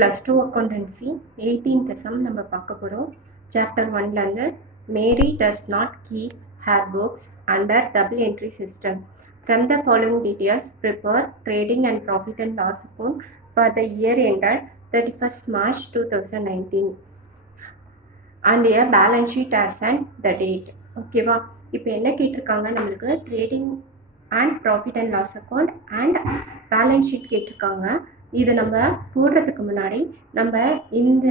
+2 accountancy 18th some நம்ம பார்க்க போகிறோம். சாப்டர் 1லேருந்து Mary does not keep her books under double entry system. From the following details, prepare trading and profit and loss account for the year ended 31st March 2019 and a balance sheet as and the date. ஓகேவா? இப்போ என்ன கேட்டிருக்காங்க, நம்மளுக்கு trading and profit and loss account and balance sheet கேட்டிருக்காங்க. இது நம்ம போடுறதுக்கு முன்னாடி நம்ம இந்த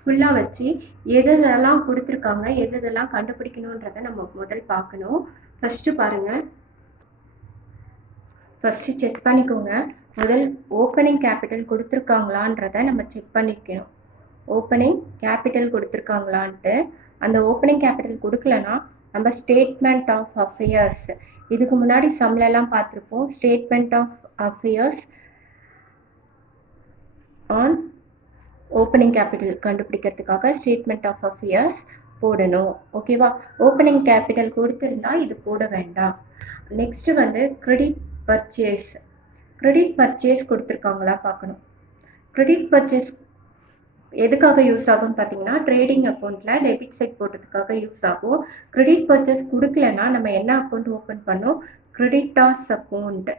ஃபுல்லாக வச்சு எதெல்லாம் கொடுத்துருக்காங்க, எதெல்லாம் கண்டுபிடிக்கணுன்றதை நம்ம முதல் பார்க்கணும். ஃபஸ்ட்டு பாருங்கள், ஃபஸ்ட்டு செக் பண்ணிக்கோங்க. முதல் ஓப்பனிங் கேபிட்டல் கொடுத்துருக்காங்களான்றதை நம்ம செக் பண்ணிக்கணும். ஓப்பனிங் கேபிட்டல் கொடுத்துருக்காங்களான்ட்டு. அந்த ஓப்பனிங் கேபிட்டல் கொடுக்கலன்னா நம்ம ஸ்டேட்மெண்ட் ஆஃப் அஃபேர்ஸ், இதுக்கு முன்னாடி சம்லெல்லாம் பார்த்துருப்போம். Statement of affairs on opening capital கண்டுபிடிக்கிறதுக்காக ஸ்டேட்மெண்ட் ஆஃப் அஃபேர்ஸ் போடணும். ஓகேவா? ஓப்பனிங் கேபிட்டல் கொடுத்துருந்தா இது போட வேண்டாம். நெக்ஸ்ட்டு வந்து கிரெடிட் பர்ச்சேஸ். கிரெடிட் பர்ச்சேஸ் கொடுத்துருக்காங்களா பார்க்கணும். கிரெடிட் பர்ச்சேஸ் எதுக்காக யூஸ் ஆகும்னு பார்த்தீங்கன்னா, ட்ரேடிங் அக்கௌண்ட்டில் டெபிட் சைட் போடுறதுக்காக யூஸ் ஆகும். கிரெடிட் பர்ச்சேஸ் கொடுக்கலன்னா நம்ம என்ன அக்கௌண்ட் ஓப்பன் பண்ணோம்? Creditors account.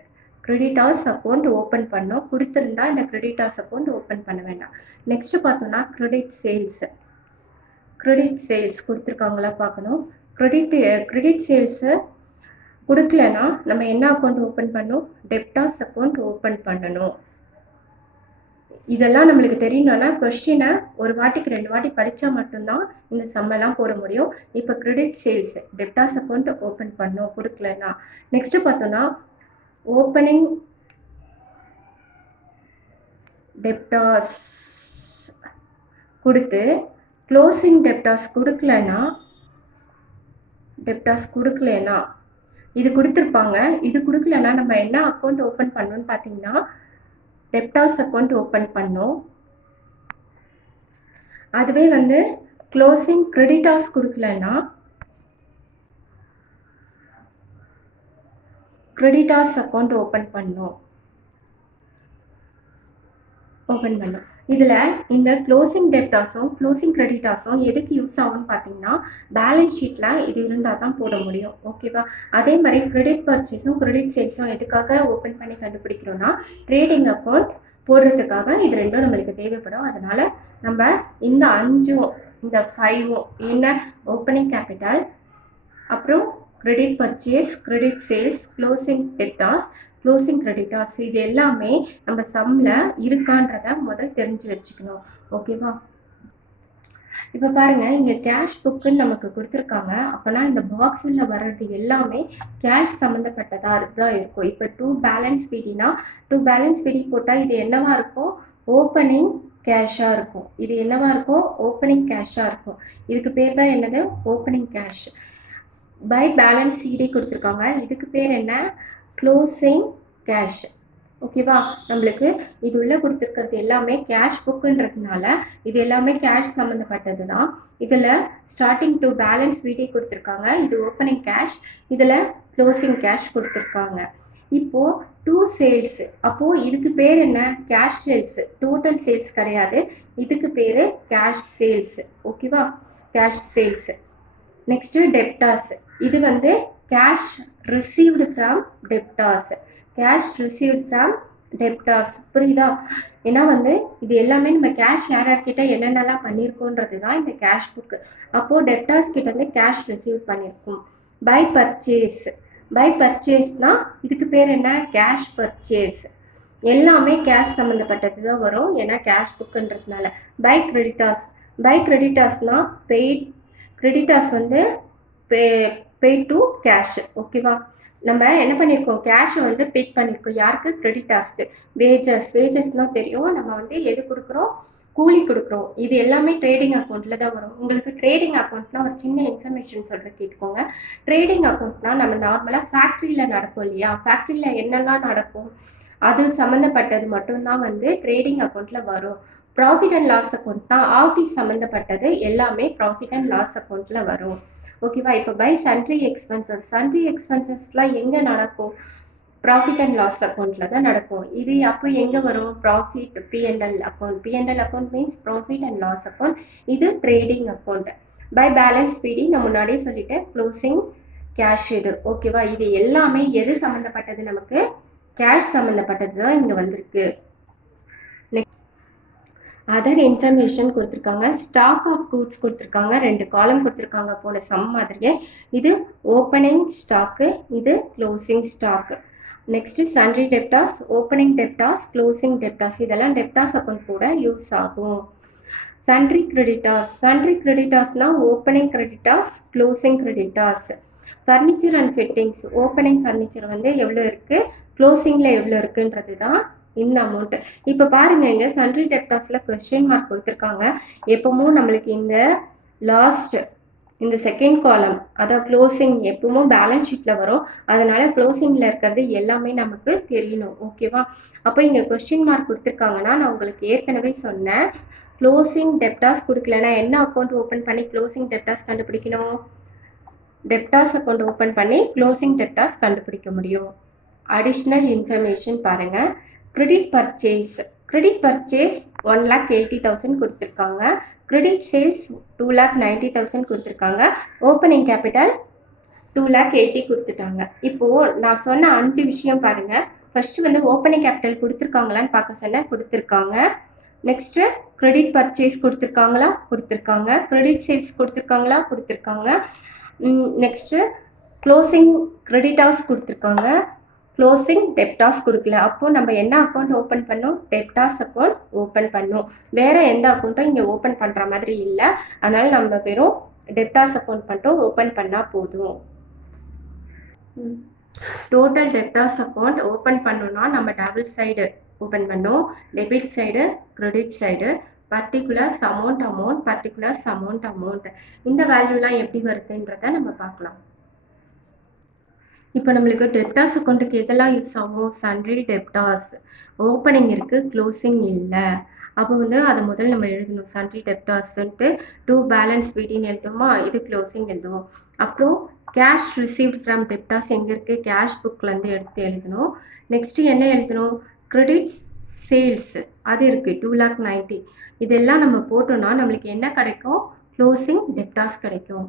Creditors account open பண்ணோம். கொடுத்துருந்தா இந்த கிரெடிட்டார்ஸ் அக்கௌண்ட் ஓப்பன் பண்ண வேண்டாம். நெக்ஸ்ட்டு பார்த்தோம்னா கிரெடிட் சேல்ஸ். கிரெடிட் சேல்ஸ் கொடுத்துருக்காங்களா பார்க்கணும். கிரெடிட் சேல்ஸு கொடுக்கலன்னா நம்ம என்ன அக்கௌண்ட் ஓப்பன் பண்ணணும்? டெப்டார்ஸ் அக்கௌண்ட் ஓப்பன் பண்ணணும். இதெல்லாம் நம்மளுக்கு தெரியணும்னா கொஸ்டினை ஒரு வாட்டிக்கு 2 வாட்டி படித்தா மட்டும்தான் இந்த சம்மெல்லாம் போட முடியும். இப்போ credit sales debtors account open பண்ணோம் கொடுக்கலன்னா. நெக்ஸ்ட்டு பார்த்தோன்னா ஓப்பனிங் டெப்டார்ஸ் கொடுத்து க்ளோசிங் டெப்டார்ஸ் கொடுக்கலன்னா இது கொடுத்துருப்பாங்க. இது கொடுக்கலன்னா நம்ம என்ன அக்கௌண்ட் ஓப்பன் பண்ணணும்னு பார்த்தீங்கன்னா டெப்டார்ஸ் அக்கௌண்ட் ஓப்பன் பண்ணோம். அதுவே வந்து க்ளோசிங் கிரெடிட்டார்ஸ் கொடுக்கலன்னா கிரெடிட்டார்ஸ் அக்கௌண்ட் ஓப்பன் பண்ணோம். இதில் இந்த க்ளோசிங் டெப்டார்ஸும் க்ளோசிங் கிரெடிட்டார்ஸும் எதுக்கு யூஸ் ஆகும்னு பார்த்தீங்கன்னா, பேலன்ஸ் ஷீட்டில் இது இருந்தால் தான் போட முடியும். ஓகேவா? அதே மாதிரி கிரெடிட் பர்ச்சேஸும் கிரெடிட் சேல்ஸும் எதுக்காக ஓப்பன் பண்ணி கண்டுபிடிக்கிறோன்னா, ட்ரேடிங் அக்கௌண்ட் போடுறதுக்காக இது ரெண்டும் நம்மளுக்கு தேவைப்படும். அதனால் நம்ம இந்த 5ம் இந்த 5ம் என்ன ஓப்பனிங் கேபிட்டல், அப்புறம் credit purchase, credit sales, closing debtors, closing creditors, இது எல்லாமே நம்ம சம்மில் இருக்கான்றதை முதல் தெரிஞ்சு வச்சுக்கணும். ஓகேவா? இப்போ பாருங்கள், இங்கே கேஷ் புக்குன்னு நமக்கு கொடுத்துருக்காங்க. அப்போனா இந்த பாக்ஸில் வர்றது எல்லாமே கேஷ் சம்மந்தப்பட்டதாக தான் இருக்கும். இப்போ 2 பேலன்ஸ் பிடினா 2 பேலன்ஸ் பிடி போட்டால் இது என்னவா இருக்கும்? ஓப்பனிங் கேஷாக இருக்கும். இது என்னவா இருக்கும்? ஓப்பனிங் கேஷாக இருக்கும். இதுக்கு பேர் தான் என்னது? Opening cash. By balance c d கொடுத்துருக்காங்க. இதுக்கு பேர் என்ன? Closing cash. ஓகேவா? நம்மளுக்கு இது உள்ள கொடுத்துருக்கிறது எல்லாமே கேஷ் புக்குன்றதுனால இது எல்லாமே கேஷ் சம்மந்தப்பட்டது தான். இதில் ஸ்டார்டிங் டு பேலன்ஸ் வீடியோ கொடுத்துருக்காங்க. இது ஓப்பனிங் கேஷ், இதில் க்ளோசிங் கேஷ் கொடுத்துருக்காங்க. இப்போது 2 சேல்ஸ். அப்போது இதுக்கு பேர் என்ன? Cash sales. டோட்டல் சேல்ஸ் கிடையாது, இதுக்கு பேர் கேஷ் சேல்ஸ். ஓகேவா? Cash sales. Next debtors. இது வந்து cash received from debtors. Cash received from debtors. புரியுதா? ஏன்னா வந்து இது எல்லாமே நம்ம கேஷ் யார்கிட்ட என்னென்னலாம் பண்ணியிருக்கோன்றது தான் இந்த கேஷ் புக்கு. அப்போது டெப்டார்ஸ் கிட்ட வந்து கேஷ் ரிசீவ் பண்ணியிருக்கோம். By purchase. பை பர்ச்சேஸ்னால் இதுக்கு பேர் என்ன? Cash purchase. எல்லாமே கேஷ் சம்மந்தப்பட்டது தான் வரும், ஏன்னா கேஷ் புக்குன்றதுனால. By creditors. பை கிரெடிட்டார்ஸ்னால் பெய்ட். கிரெடிட்டார்ஸ் வந்து பே டு கேஷ். ஓகேவா? நம்ம என்ன பண்ணியிருக்கோம்? கேஷை வந்து பே பண்ணியிருக்கோம். யாருக்கு? கிரெடிட்டார்ஸ்க்கு. வேஜஸ்னால் தெரியும், நம்ம வந்து எது கொடுக்குறோம்? கூலி கொடுக்குறோம். இது எல்லாமே ட்ரேடிங் அக்கௌண்ட்டில் தான் வரும். உங்களுக்கு ட்ரேடிங் அக்கௌண்ட்னால் ஒரு சின்ன இன்ஃபர்மேஷன் சொல்கிறேன், கேட்டுக்கோங்க. ட்ரேடிங் அக்கௌண்ட்னால் நம்ம நார்மலாக ஃபேக்ட்ரியில் நடக்கும் இல்லையா? ஃபேக்ட்ரியில் என்னெல்லாம் நடக்கும் அது சம்மந்தப்பட்டது மட்டும்தான் வந்து ட்ரேடிங் அக்கௌண்ட்டில் வரும். ப்ராஃபிட் அண்ட் லாஸ் அக்கௌண்ட்னா ஆஃபீஸ் சம்மந்தப்பட்டது எல்லாமே ப்ராஃபிட் அண்ட் லாஸ் அக்கௌண்ட்டில் வரும். ஓகேவா? இப்போ பை சன்ட்ரி எக்ஸ்பென்சஸ். சன்ட்ரி எக்ஸ்பென்சஸ்லாம் எங்கே நடக்கும்? ப்ராஃபிட் அண்ட் லாஸ் அக்கௌண்ட்டில் தான் நடக்கும். இது அப்போ எங்கே வரும்? Profit P&L account. P&L account means profit and loss account. இது trading account. By balance b d முன்னாடியே சொல்லிட்டேன், க்ளோசிங் கேஷ் இது. ஓகேவா? இது எல்லாமே எது சம்மந்தப்பட்டது? நமக்கு கேஷ் சம்மந்தப்பட்டது தான் இங்கே வந்திருக்கு. அதர் இன்ஃபர்மேஷன் கொடுத்துருக்காங்க. ஸ்டாக் ஆஃப் கூட்ஸ் கொடுத்துருக்காங்க. 2 காலம் கொடுத்துருக்காங்க போன சம் மாதிரியே. இது ஓப்பனிங் ஸ்டாக்கு, இது closing stock. Next sundry debtors, opening debtors, closing debtors. இதெல்லாம் டெப்டாஸ் அக்கௌண்ட் கூட யூஸ் ஆகும். சன்ட்ரி கிரெடிட்டாஸ், சன்ட்ரி கிரெடிட்டாஸ்னா opening creditors, closing creditors. Furniture and fittings, opening furniture வந்து எவ்வளோ இருக்குது, க்ளோசிங்கில் எவ்வளோ இருக்குன்றது தான் இந்த அமௌண்ட்டு. இப்போ பாருங்கள், இங்கே சன்ட்ரி டெப்டாஸில் கொஸ்டின் மார்க் கொடுத்துருக்காங்க. எப்பவும் நம்மளுக்கு இந்த லாஸ்ட் இந்த செகண்ட் காலம் அதாவது க்ளோசிங் எப்பவும் பேலன்ஸ் ஷீட்டில் வரும். அதனால் க்ளோசிங்கில் இருக்கிறது எல்லாமே நமக்கு தெரியணும். ஓகேவா? அப்போ இங்கே கொஸ்டின் மார்க் கொடுத்துருக்காங்கன்னா நான் உங்களுக்கு ஏற்கனவே சொன்னேன், க்ளோசிங் டெப்டாஸ் கொடுக்கலன்னா என்ன அக்கௌண்ட் ஓப்பன் பண்ணி க்ளோசிங் டெப்டாஸ் கண்டுபிடிக்கணும்? டெப்டாஸ் அக்கௌண்ட் ஓப்பன் பண்ணி க்ளோசிங் டெப்டாஸ் கண்டுபிடிக்க முடியும். அடிஷ்னல் இன்ஃபர்மேஷன் பாருங்கள். கிரெடிட் பர்ச்சேஸ், கிரெடிட் பர்ச்சேஸ் 1,80,000 கொடுத்துருக்காங்க. கிரெடிட் சேல்ஸ் 2,90,000 கொடுத்துருக்காங்க. ஓப்பனிங் கேபிட்டல் 2,80,000 கொடுத்துட்டாங்க. இப்போது நான் சொன்ன 5 விஷயம் பாருங்கள். ஃபஸ்ட்டு வந்து ஓப்பனிங் கேபிட்டல் கொடுத்துருக்காங்களான்னு பார்க்க சொன்னேன், கொடுத்துருக்காங்க. நெக்ஸ்ட்டு கிரெடிட் பர்ச்சேஸ் கொடுத்துருக்காங்களா? கொடுத்துருக்காங்க. கிரெடிட் சேல்ஸ் கொடுத்துருக்காங்களா? கொடுத்துருக்காங்க. நெக்ஸ்ட்டு க்ளோசிங் கிரெடிட்டாஸ் கொடுத்துருக்காங்க. க்ளோசிங் டெப்டாஸ் கொடுக்கல. அப்போ நம்ம என்ன அக்கௌண்ட் ஓப்பன் பண்ணோம்? டெப்டாஸ் அக்கௌண்ட் ஓப்பன் பண்ணோம். வேறு எந்த அக்கௌண்ட்டும் இங்கே ஓப்பன் பண்ணுற மாதிரி இல்லை. அதனால் நம்ம வெறும் டெப்டாஸ் அக்கௌண்ட் மட்டும் ஓப்பன் பண்ணால் போதும். டோட்டல் டெப்டாஸ் அக்கௌண்ட் ஓப்பன் பண்ணோன்னா நம்ம டபுள் சைடு ஓப்பன் பண்ணோம். Debit side, credit side, particulars amount, particulars amount. இந்த வேல்யூலாம் எப்படி வருதுன்றதை நம்ம பார்க்கலாம். இப்போ நம்மளுக்கு டெப்டாஸ் அக்கௌண்ட்டுக்கு எதெல்லாம் யூஸ் ஆகும்? சன்ட்ரி டெப்டாஸ் ஓப்பனிங் இருக்குது, க்ளோசிங் இல்லை. அப்போ வந்து அதை முதல்ல நம்ம எழுதணும். சன்ட்ரி டெப்டாஸ்ன்ட்டு டூ பேலன்ஸ் பிடின்னு எழுதுவோமா, இது க்ளோசிங் எழுதுவோம். அப்புறம் கேஷ் ரிசீவ்ட் ஃப்ரம் டெப்டாஸ் எங்கே இருக்குது? கேஷ் புக்லேருந்து எடுத்து எழுதணும். நெக்ஸ்ட்டு என்ன எழுதணும்? கிரெடிட் சேல்ஸ் அது இருக்குது 2,90,000. இதெல்லாம் நம்ம போட்டோம்னா நம்மளுக்கு என்ன கிடைக்கும்? க்ளோசிங் டெப்டாஸ் கிடைக்கும்.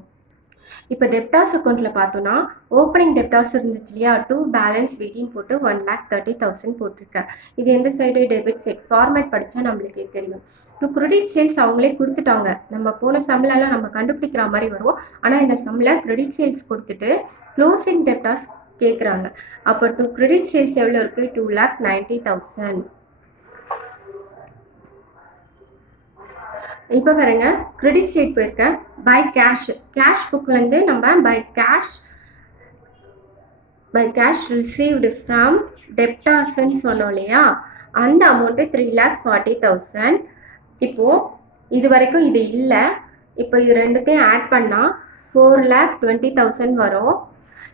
இப்போ டெப்டாஸ் அக்கௌண்ட்டில் பார்த்தோன்னா ஓப்பனிங் டெப்டாஸ் இருந்துச்சு இல்லையா, டூ பேலன்ஸ் பிடின்னு போட்டு 1,30,000 போட்டிருக்கேன். இது எந்த சைடு? Debit side. ஃபார்மேட் படித்தா நம்மளுக்கு தெரியும். இப்போ கிரெடிட் சேல்ஸ் அவங்களே கொடுத்துட்டாங்க. நம்ம போன சம்மிலலாம் நம்ம கண்டுபிடிக்கிற மாதிரி வரும். ஆனால் இந்த சம்மில் கிரெடிட் சேல்ஸ் கொடுத்துட்டு க்ளோசிங் டெப்டாஸ் கேட்குறாங்க. அப்போ கிரெடிட் சேல்ஸ் எவ்வளோ இருக்குது? 2,90,000. இப்போ பாருங்க, கிரெடிட் சைட் போயிருக்கேன். பை கேஷ், கேஷ் புக்லேருந்து நம்ம பை கேஷ் ரிசீவ்டு ஃப்ரம் டெப்டாஸ்ன்னு சொன்னோம் இல்லையா, அந்த அமௌண்ட்டு 3,40,000. இப்போது இது வரைக்கும் இது இல்லை. இப்போ இது ரெண்டுத்தையும் ஆட் பண்ணால் 4,20,000 வரும்.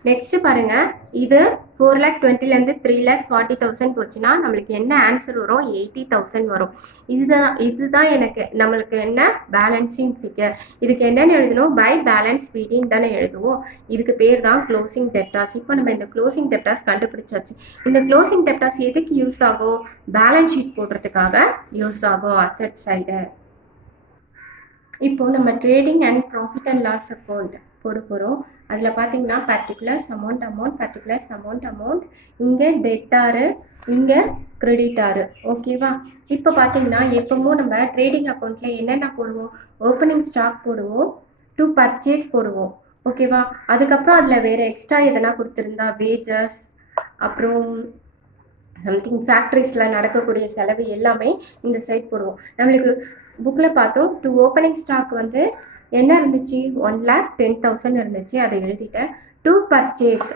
நெக்ஸ்ட்டு பாருங்கள், இது 4,20,000லேருந்து 3,40,000 போச்சுன்னா நம்மளுக்கு என்ன ஆன்சர் வரும்? 80,000 வரும். இதுதான் நம்மளுக்கு என்ன பேலன்சிங் ஃபிகர். இதுக்கு என்னென்னு எழுதணும்? பை பேலன்ஸ் பிடின்னு தானே எழுதுவோம். இதுக்கு பேர் தான் க்ளோசிங் டெப்டாஸ். இப்போ நம்ம இந்த க்ளோசிங் டெப்டாஸ் கண்டுபிடிச்சாச்சு. இந்த க்ளோசிங் டெப்டாஸ் எதுக்கு யூஸ் ஆகும்? பேலன்ஸ் ஷீட் போடுறதுக்காக யூஸ் ஆகும், அசெட் சைடு. இப்போ நம்ம trading and profit and loss account போட போகிறோம். அதில் பார்த்தீங்கன்னா பர்டிகுலர்ஸ் அமௌண்ட், பர்டிகுலர்ஸ் அமௌண்ட், இங்கே டெட்டாரு, இங்கே கிரெடிட்டாரு. ஓகேவா? இப்போ பார்த்தீங்கன்னா எப்பவும் நம்ம ட்ரேடிங் அக்கௌண்ட்டில் என்னென்ன போடுவோம்? ஓப்பனிங் ஸ்டாக் போடுவோம், டு பர்ச்சேஸ் போடுவோம். ஓகேவா? அதுக்கப்புறம் அதில் வேறு எக்ஸ்ட்ரா எதனா கொடுத்துருந்தா வேஜஸ், அப்புறம் சம்திங் ஃபேக்ட்ரிஸில் நடக்கக்கூடிய செலவு எல்லாமே இந்த சைட் போடுவோம். நம்மளுக்கு புக்கில் பார்த்தோம், டு ஓப்பனிங் ஸ்டாக் வந்து என்ன இருந்துச்சு? 1,10,000 இருந்துச்சு, அதை எழுதிட்டேன். டு பர்ச்சேஸ்,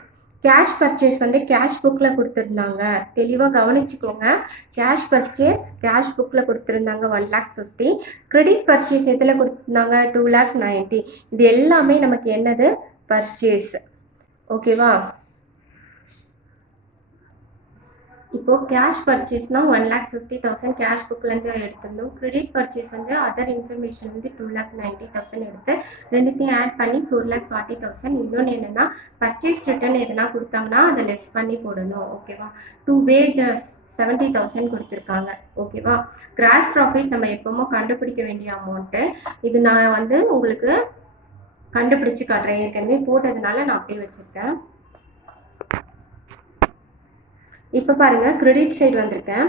கேஷ் பர்ச்சேஸ் வந்து கேஷ் புக்கில் கொடுத்துருந்தாங்க. தெளிவாக கவனிச்சுக்கோங்க. கேஷ் பர்ச்சேஸ் கேஷ் புக்கில் கொடுத்துருந்தாங்க 1,50,000. கிரெடிட் பர்ச்சேஸ் எதில் கொடுத்துருந்தாங்க? 2,90,000. இது எல்லாமே நமக்கு என்னது? பர்ச்சேஸ். ஓகேவா? இப்போ கேஷ் பர்ச்சேஸ்னா 1,50,000 கேஷ் புக்லேருந்து எடுத்துருந்தோம். கிரெடிட் பர்ச்சேஸ் வந்து அதர் இன்ஃபர்மேஷன் வந்து 2,90,000 எடுத்து ரெண்டுத்தையும் ஆட் பண்ணி 4,40,000. இன்னொன்று என்னென்னா பர்ச்சேஸ் ரிட்டர்ன் எதனா கொடுத்தாங்கன்னா அதை லெஸ் பண்ணி போடணும். ஓகேவா? 2 வேஜஸ் 70,000 கொடுத்துருக்காங்க. ஓகேவா? கிராஸ் ப்ராஃபிட் நம்ம எப்பவுமே கண்டுபிடிக்க வேண்டிய அமௌண்ட்டு. இது நான் வந்து உங்களுக்கு கண்டுபிடிச்சு காட்டுறேன். ஏற்கனவே போட்டதுனால நான் அப்படியே வச்சுருக்கேன். இப்போ பாருங்க, கிரெடிட் சைடு வந்திருக்கேன்.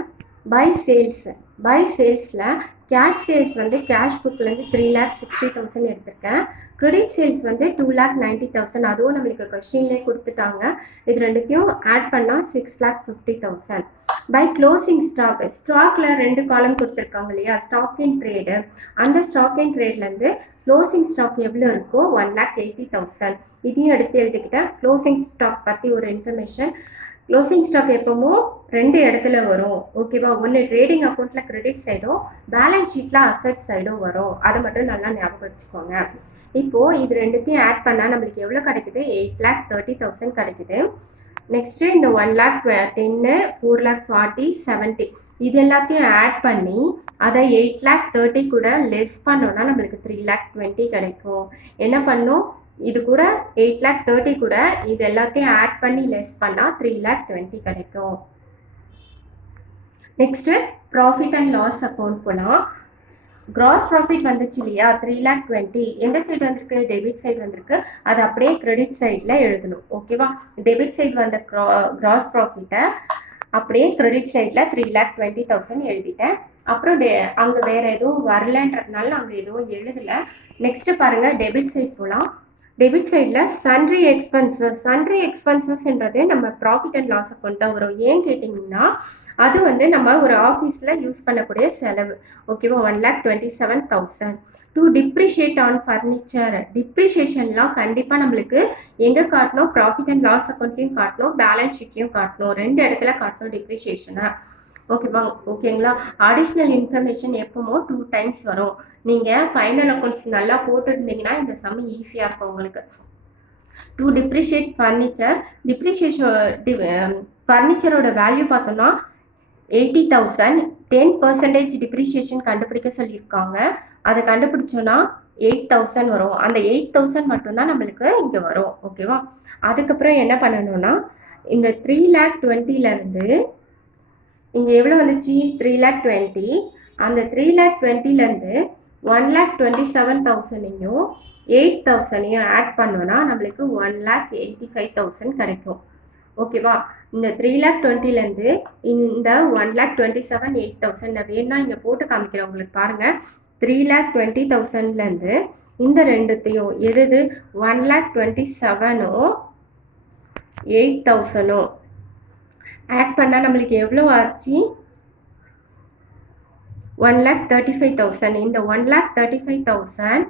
பை சேல்ஸில் கேஷ் சேல்ஸ் வந்து கேஷ் புக்லேருந்து 3,60,000 எடுத்திருக்கேன். கிரெடிட் சேல்ஸ் வந்து 2,90,000. அதுவும் நம்மளுக்கு கொஸ்டின்லேயே கொடுத்துட்டாங்க. இது ரெண்டுத்தையும் ஆட் பண்ணால் 6,50,000. பை க்ளோசிங் ஸ்டாக்ல 2 காலம் கொடுத்துருக்காங்க இல்லையா, ஸ்டாக் இன் ட்ரேடு. அந்த ஸ்டாக் இன் ட்ரேட்லேருந்து க்ளோசிங் ஸ்டாக் எவ்வளோ இருக்கோ 1,80,000. இதையும் எடுத்து எழுதிக்கிட்டேன். க்ளோசிங் ஸ்டாக் பற்றி ஒரு இன்ஃபர்மேஷன். க்ளோசிங் ஸ்டாக் எப்போமோ 2 இடத்துல வரும். ஓகேவா? ஒன்று ட்ரேடிங் அக்கௌண்ட்டில் கிரெடிட் சைடும் பேலன்ஸ் ஷீட்டில் அசட் சைடும் வரும். அதை மட்டும் நல்லா ஞாபகம் வச்சுக்கோங்க. இப்போது இது ரெண்டுத்தையும் ஆட் பண்ணால் நம்மளுக்கு எவ்வளோ கிடைக்குது? 8,30,000 கிடைக்குது. நெக்ஸ்ட்டு இந்த 1,10,000 4,40,000 70 இது எல்லாத்தையும் ஆட் பண்ணி அதை 8,30,000 கூட லெஸ் பண்ணோன்னா நம்மளுக்கு 3,20,000 கிடைக்கும். என்ன பண்ணும்? இது கூட 8,30,000 கூட இது எல்லாத்தையும் ஆட் பண்ணி லெஸ் பண்ணால் 3,20,000 கிடைக்கும். Next profit and loss account போனால் கிராஸ் ப்ராஃபிட் வந்துச்சு இல்லையா, 3,20,000 எந்த சைடு வந்திருக்கு? டெபிட் சைடு வந்திருக்கு. அது அப்படியே கிரெடிட் சைடில் எழுதணும். ஓகேவா? டெபிட் சைடு வந்த கிராஸ் ப்ராஃபிட்டை அப்படியே கிரெடிட் சைடில் 3,20,000 எழுதிட்டேன். அப்புறம் அங்கே வேறு எதுவும் வரலன்றதுனால அங்கே எதுவும் எழுதலை. நெக்ஸ்ட்டு பாருங்கள், டெபிட் சைட் போகலாம். டெபிட் சைடில் சன்ட்ரி எக்ஸ்பென்சஸ்ன்றது நம்ம ப்ராஃபிட் அண்ட் லாஸ் அக்கௌண்ட் தான் வரும். ஏன் கேட்டிங்கன்னா அது வந்து நம்ம ஒரு ஆஃபீஸில் யூஸ் பண்ணக்கூடிய செலவு. ஓகேவா? 1,27,000. To depreciate on furniture. டிப்ரிஷியேஷன்லாம் கண்டிப்பாக நம்மளுக்கு எங்கே காட்டணும்? ப்ராஃபிட் அண்ட் லாஸ் அக்கௌண்ட்லேயும் காட்டணும், பேலன்ஸ் ஷீட்லேயும் காட்டணும். 2 இடத்துல காட்டணும் டிப்ரிஷியேஷனை. ஓகேங்களா? அடிஷ்னல் இன்ஃபர்மேஷன் எப்போமோ 2 டைம்ஸ் வரும். நீங்கள் ஃபைனல் அக்கௌண்ட்ஸ் நல்லா போட்டுருந்தீங்கன்னா இந்த சம் ஈஸியாக இருக்கும் உங்களுக்கு. டு டிப்ரிஷியேட் ஃபர்னிச்சரோட வேல்யூ பார்த்தோம்னா 80,000. 10% டிப்ரிஷியேஷன் கண்டுபிடிக்க சொல்லியிருக்காங்க. அதை கண்டுபிடிச்சோன்னா 8,000 வரும். அந்த 8,000 மட்டும்தான் நம்மளுக்கு இங்கே வரும். ஓகேவா? அதுக்கப்புறம் என்ன பண்ணணும்னா இந்த 3,20,000லேருந்து இங்கே எவ்வளோ வந்துச்சு? 3,20,000. அந்த 3,20,000லேருந்து 1,27,000 8,000 ஆட் பண்ணோன்னா நம்மளுக்கு 1,85,000 கிடைக்கும். ஓகேவா? இந்த 3,20,000லேருந்து இந்த 1,27,000 8,000 நான் வேணா இங்கே போட்டு காமிக்கிறேன் உங்களுக்கு. பாருங்கள், 3,20,000லேருந்து இந்த ரெண்டுத்தையும் எது 1,27,000 8,000 ஆட் பண்ணால் நம்மளுக்கு எவ்வளோ ஆச்சு? 1,35,000. இந்த 1,35,000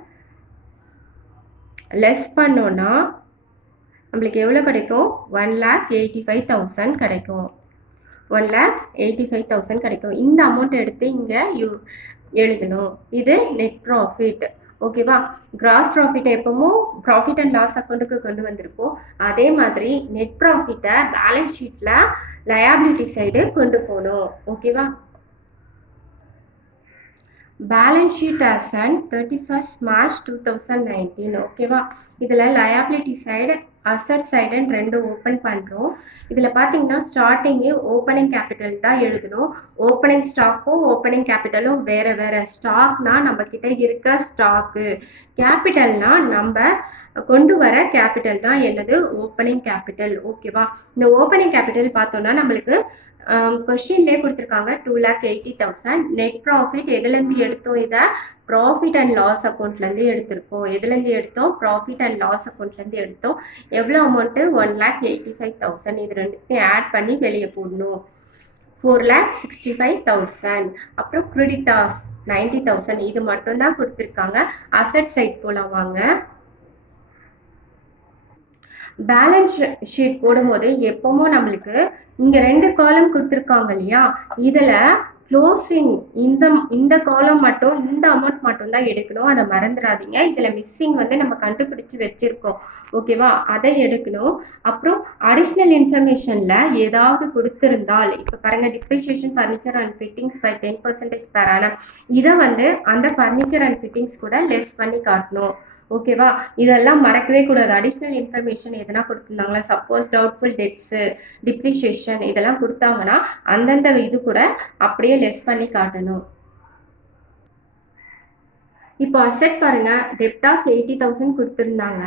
லெஸ் பண்ணோன்னா நம்மளுக்கு எவ்வளோ கிடைக்கும்? 1,85,000 கிடைக்கும். 1,85,000 கிடைக்கும். இந்த அமௌண்ட் எடுத்து இங்கே எழுதணும். இது நெட் ப்ராஃபிட். ஓகேவா? கிராஸ் ப்ராஃபிட்டை எப்பவும் ப்ராஃபிட் அண்ட் லாஸ் அக்கௌண்ட்டுக்கு கொண்டு வந்திருப்போம். அதே மாதிரி நெட் ப்ராஃபிட்டை பேலன்ஸ் ஷீட்டில் லயபிலிட்டி சைடு கொண்டு போகணும். ஓகேவா? Balance sheet as and 31st March 2019. ஓகேவா? இதில் லயபிலிட்டி சைடு அசட் சைடுன்னு 2 ஓப்பன் பண்ணுறோம். இதில் பார்த்தீங்கன்னா ஸ்டார்டிங்கு ஓப்பனிங் கேபிட்டல் தான் எழுதணும். ஓப்பனிங் ஸ்டாக்கும் ஓப்பனிங் கேபிட்டலும் வேறு வேறு. ஸ்டாக்னால் நம்மக்கிட்ட இருக்க ஸ்டாக்கு, கேபிட்டல்னால் நம்ம கொண்டு வர கேபிட்டல் தான் என்னது? Opening capital. ஓகேவா? இந்த ஓப்பனிங் கேபிட்டல் பார்த்தோன்னா நம்மளுக்கு கொஸ்டின்லேயே கொடுத்துருக்காங்க 2,80,000. நெட் ப்ராஃபிட் எதுலேருந்து எடுத்தோம்? இதை ப்ராஃபிட் அண்ட் லாஸ் அக்கௌண்ட்லேருந்து எடுத்திருக்கோம். எதுலேருந்து எடுத்தோம்? ப்ராஃபிட் அண்ட் லாஸ் அக்கௌண்ட்லேருந்து எடுத்தோம். எவ்வளோ அமௌண்ட்டு? 1,85,000. இது ரெண்டுத்தையும் ஆட் பண்ணி வெளியே போடணும். 4,65,000. அப்புறம் கிரெடிட்டாஸ் 90,000. இது மட்டும்தான் கொடுத்துருக்காங்க. அசட் சைட் போலாம் வாங்க. பேலன்ஸ் ஷீட் போடும்போது எப்பவும் நம்மளுக்கு இங்கே 2 காலம் கொடுத்துருக்காங்க இல்லையா, இதில் க்ளோசிங் இந்த இந்த காலம் மட்டும் இந்த அமௌண்ட் மட்டும் தான் எடுக்கணும், அதை மறந்துடாதீங்க. இதில் மிஸ்ஸிங் வந்து நம்ம கண்டுபிடிச்சி வச்சுருக்கோம், ஓகேவா? அதை எடுக்கணும். அப்புறம் அடிஷ்னல் இன்ஃபர்மேஷனில் ஏதாவது கொடுத்துருந்தால், இப்போ பாருங்கள், depreciation furniture and fittings by 10% per annum, இதை வந்து அந்த ஃபர்னிச்சர் அண்ட் ஃபிட்டிங்ஸ் கூட லெஸ் பண்ணி காட்டணும், ஓகேவா? இதெல்லாம் மறக்கவே கூடாது. அடிஷ்னல் இன்ஃபர்மேஷன் எதனா கொடுத்துருந்தாங்களா, சப்போஸ் டவுட்ஃபுல் டெப்ஸு, டிப்ரிஷியேஷன் இதெல்லாம் கொடுத்தாங்கன்னா அந்தந்த இது கூட அப்படியே லெஸ் பண்ணி காட்டணும். இப்போ அசெட் பாருங்க, டெப்டாஸ் 80,000 கொடுத்துருந்தாங்க,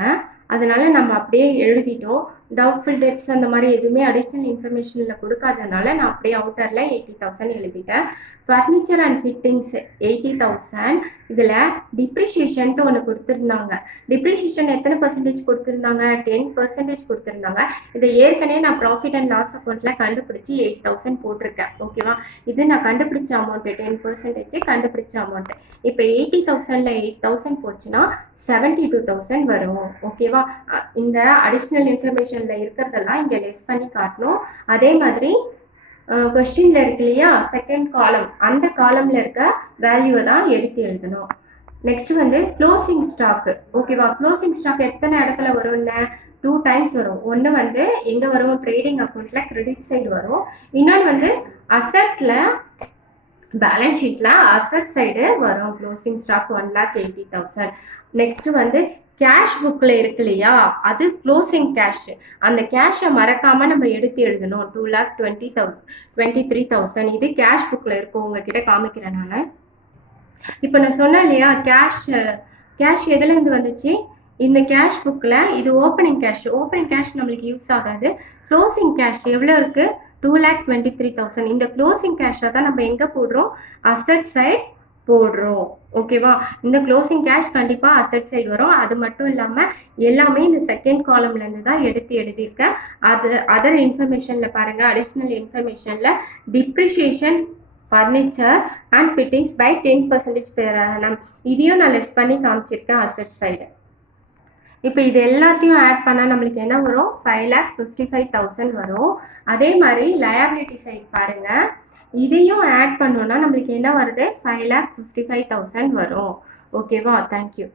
அதனால நம்ம அப்படியே எழுதிட்டோம். டவுட்ஃபுல் டெப்ஸ் அந்த மாதிரி எதுவுமே அடிஷ்னல் இன்ஃபர்மேஷனில் கொடுக்காதனால நான் அப்படியே அவுட்டரில் 80,000 எழுதிட்டேன். Furniture and fittings 80,000. இதில் டிப்ரிஷியேஷன்ட்டு ஒன்று கொடுத்துருந்தாங்க. டிப்ரிஷியேஷன் எத்தனை பர்சன்டேஜ் கொடுத்துருந்தாங்க? 10% கொடுத்துருந்தாங்க. இதை ஏற்கனவே நான் ப்ராஃபிட் அண்ட் லாஸ் அக்கௌண்ட்டில் கண்டுபிடிச்சி 8,000 போட்டிருக்கேன், ஓகேவா? இது நான் கண்டுபிடிச்ச அமௌண்ட்டு, 10% கண்டுபிடிச்ச அமௌண்ட்டு. இப்போ 80,000ல் 8,000 போச்சுன்னா 72,000 வரும், ஓகேவா? இந்த அடிஷ்னல் இன்ஃபர்மேஷனில் இருக்கிறதெல்லாம் இங்கே லெஸ் பண்ணி காட்டணும். அதே மாதிரி கொஸ்டினில் இருக்கு இல்லையா, செகண்ட் காலம், அந்த காலமில் இருக்க வேல்யூவை தான் எடுத்து எழுதணும். நெக்ஸ்ட் வந்து க்ளோசிங் ஸ்டாக்கு, ஓகேவா? க்ளோசிங் ஸ்டாக் எத்தனை இடத்துல வரும்னு 2 டைம்ஸ் வரும். ஒன்று வந்து எங்கே வரும்? ட்ரேடிங் அக்கௌண்ட்டில் கிரெடிட் சைடு வரும். இன்னொன்று வந்து அசெட்டில், பேலன்ஸ் ஷீட்டில் அசட் சைடு வரும். Closing stock 1,80,000. நெக்ஸ்ட் வந்து கேஷ் புக்கில் இருக்கு இல்லையா, அது க்ளோசிங் கேஷ். அந்த கேஷை மறக்காம நம்ம எடுத்து எழுதணும். 2,23,000 இது கேஷ் புக்கில் இருக்கும். உங்ககிட்ட காமிக்கிறனால இப்போ நான் சொன்னேன் இல்லையா, கேஷ் எதுலேருந்து வந்துச்சு? இந்த கேஷ் புக்கில் இது ஓப்பனிங் கேஷ். ஓப்பனிங் கேஷ் நம்மளுக்கு யூஸ் ஆகாது. க்ளோசிங் கேஷ் எவ்வளோ இருக்குது? 2,23,000. இந்த க்ளோசிங் கேஷை தான் நம்ம எங்கே போடுறோம்? அசட் சைட் போடுறோம், ஓகேவா? இந்த க்ளோசிங் கேஷ் கண்டிப்பாக அசட் சைடு வரும். அது மட்டும் இல்லாமல் எல்லாமே இந்த செகண்ட் காலம்லேருந்து தான் எடுத்து எழுதியிருக்கேன். அது அதர் இன்ஃபர்மேஷனில் பாருங்கள், அடிஷ்னல் இன்ஃபர்மேஷனில் depreciation furniture and fittings by 10% per annum, இதையும் நான் லெஸ் பண்ணி காமிச்சிருக்கேன் அசட் சைடு. இப்போ இது எல்லாத்தையும் ஆட் பண்ணால் நம்மளுக்கு என்ன வரும்? 5,55,000 வரும். அதே மாதிரி லயபிலிட்டி சைட் பாருங்கள், இதையும் ஆட் பண்ணோன்னா நம்மளுக்கு என்ன வருது? 5,55,000 வரும், ஓகேவா? தேங்க்யூ.